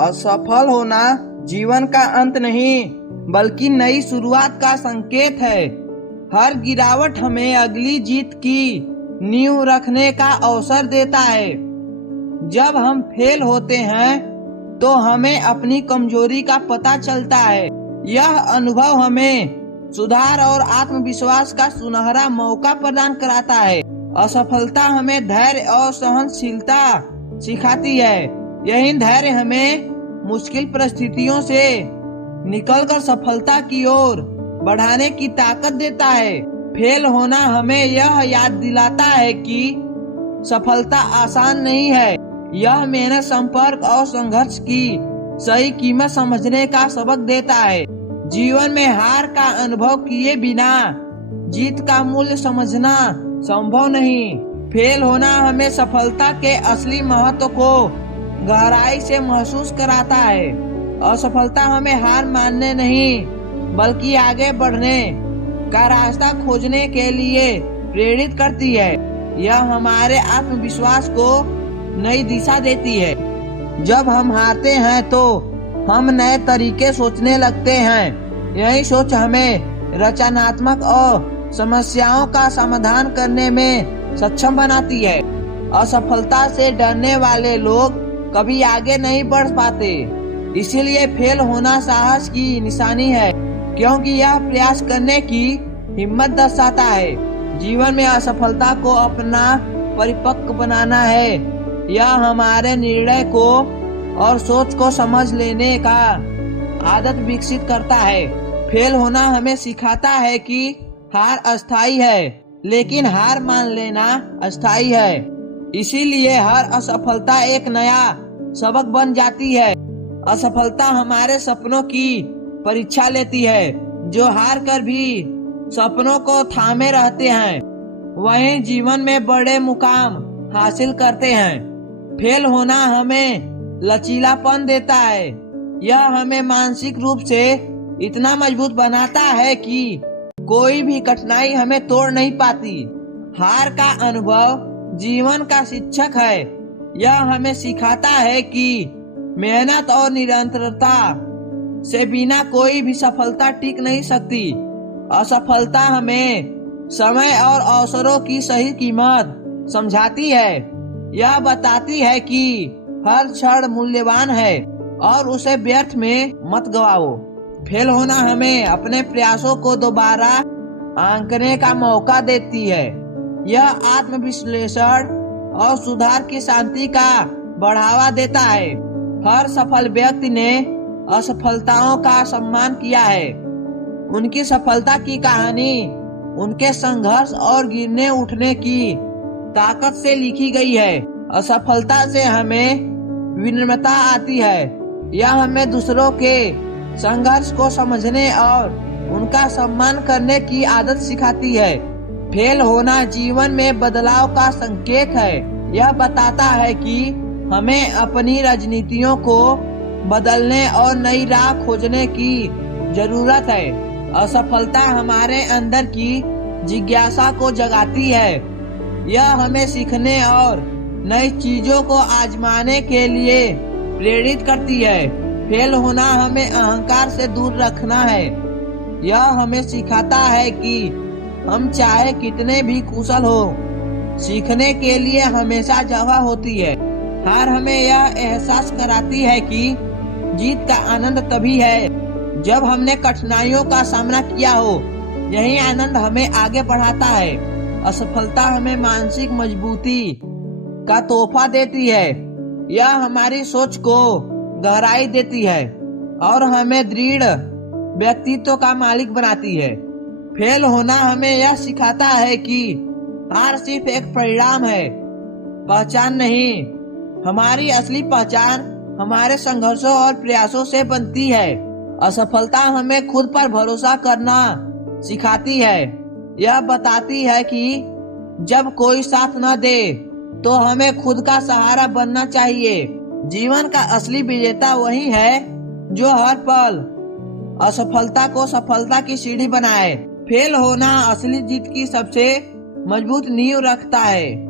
असफल होना जीवन का अंत नहीं बल्कि नई शुरुआत का संकेत है। हर गिरावट हमें अगली जीत की नींव रखने का अवसर देता है। जब हम फेल होते हैं तो हमें अपनी कमजोरी का पता चलता है। यह अनुभव हमें सुधार और आत्मविश्वास का सुनहरा मौका प्रदान कराता है। असफलता हमें धैर्य और सहनशीलता सिखाती है। यही धैर्य हमें मुश्किल परिस्थितियों से निकलकर सफलता की ओर बढ़ाने की ताकत देता है। फेल होना हमें यह याद दिलाता है कि सफलता आसान नहीं है। यह मेहनत, संपर्क और संघर्ष की सही कीमत समझने का सबक देता है। जीवन में हार का अनुभव किए बिना जीत का मूल्य समझना संभव नहीं। फेल होना हमें सफलता के असली महत्व को गहराई से महसूस कराता है। असफलता हमें हार मानने नहीं बल्कि आगे बढ़ने का रास्ता खोजने के लिए प्रेरित करती है। यह हमारे आत्मविश्वास को नई दिशा देती है। जब हम हारते हैं तो हम नए तरीके सोचने लगते हैं। यही सोच हमें रचनात्मक और समस्याओं का समाधान करने में सक्षम बनाती है। असफलता से डरने वाले लोग कभी आगे नहीं बढ़ पाते। इसीलिए फेल होना साहस की निशानी है, क्योंकि यह प्रयास करने की हिम्मत दर्शाता है। जीवन में असफलता को अपना परिपक्व बनाना है। यह हमारे निर्णय को और सोच को समझ लेने का आदत विकसित करता है। फेल होना हमें सिखाता है कि हार अस्थायी है, लेकिन हार मान लेना अस्थायी है। इसीलिए हर असफलता एक नया सबक बन जाती है। असफलता हमारे सपनों की परीक्षा लेती है। जो हार कर भी सपनों को थामे रहते हैं वहीं जीवन में बड़े मुकाम हासिल करते हैं। फेल होना हमें लचीलापन देता है। यह हमें मानसिक रूप से इतना मजबूत बनाता है कि कोई भी कठिनाई हमें तोड़ नहीं पाती। हार का अनुभव जीवन का शिक्षक है। यह हमें सिखाता है कि मेहनत और निरंतरता से बिना कोई भी सफलता टिक नहीं सकती। असफलता हमें समय और अवसरों की सही कीमत समझाती है। यह बताती है कि हर क्षण मूल्यवान है और उसे व्यर्थ में मत गवाओ। फेल होना हमें अपने प्रयासों को दोबारा आंकने का मौका देती है। यह आत्मविश्लेषण और सुधार की शांति का बढ़ावा देता है। हर सफल व्यक्ति ने असफलताओं का सम्मान किया है। उनकी सफलता की कहानी उनके संघर्ष और गिरने उठने की ताकत से लिखी गई है। असफलता से हमें विनम्रता आती है। यह हमें दूसरों के संघर्ष को समझने और उनका सम्मान करने की आदत सिखाती है। फेल होना जीवन में बदलाव का संकेत है। यह बताता है कि हमें अपनी रणनीतियों को बदलने और नई राह खोजने की जरूरत है। असफलता हमारे अंदर की जिज्ञासा को जगाती है। यह हमें सीखने और नई चीजों को आजमाने के लिए प्रेरित करती है। फेल होना हमें अहंकार से दूर रखना है। यह हमें सिखाता है कि हम चाहे कितने भी कुशल हो, सीखने के लिए हमेशा जगह होती है। हार हमें यह एहसास कराती है कि जीत का आनंद तभी है जब हमने कठिनाइयों का सामना किया हो। यही आनंद हमें आगे बढ़ाता है। असफलता हमें मानसिक मजबूती का तोहफा देती है। यह हमारी सोच को गहराई देती है और हमें दृढ़ व्यक्तित्व का मालिक बनाती है। फेल होना हमें यह सिखाता है कि हार सिर्फ एक परिणाम है, पहचान नहीं। हमारी असली पहचान हमारे संघर्षों और प्रयासों से बनती है। असफलता हमें खुद पर भरोसा करना सिखाती है। यह बताती है कि जब कोई साथ न दे तो हमें खुद का सहारा बनना चाहिए। जीवन का असली विजेता वही है जो हर पल असफलता को सफलता की सीढ़ी बनाए। फेल होना असली जीत की सबसे मजबूत नींव रखता है।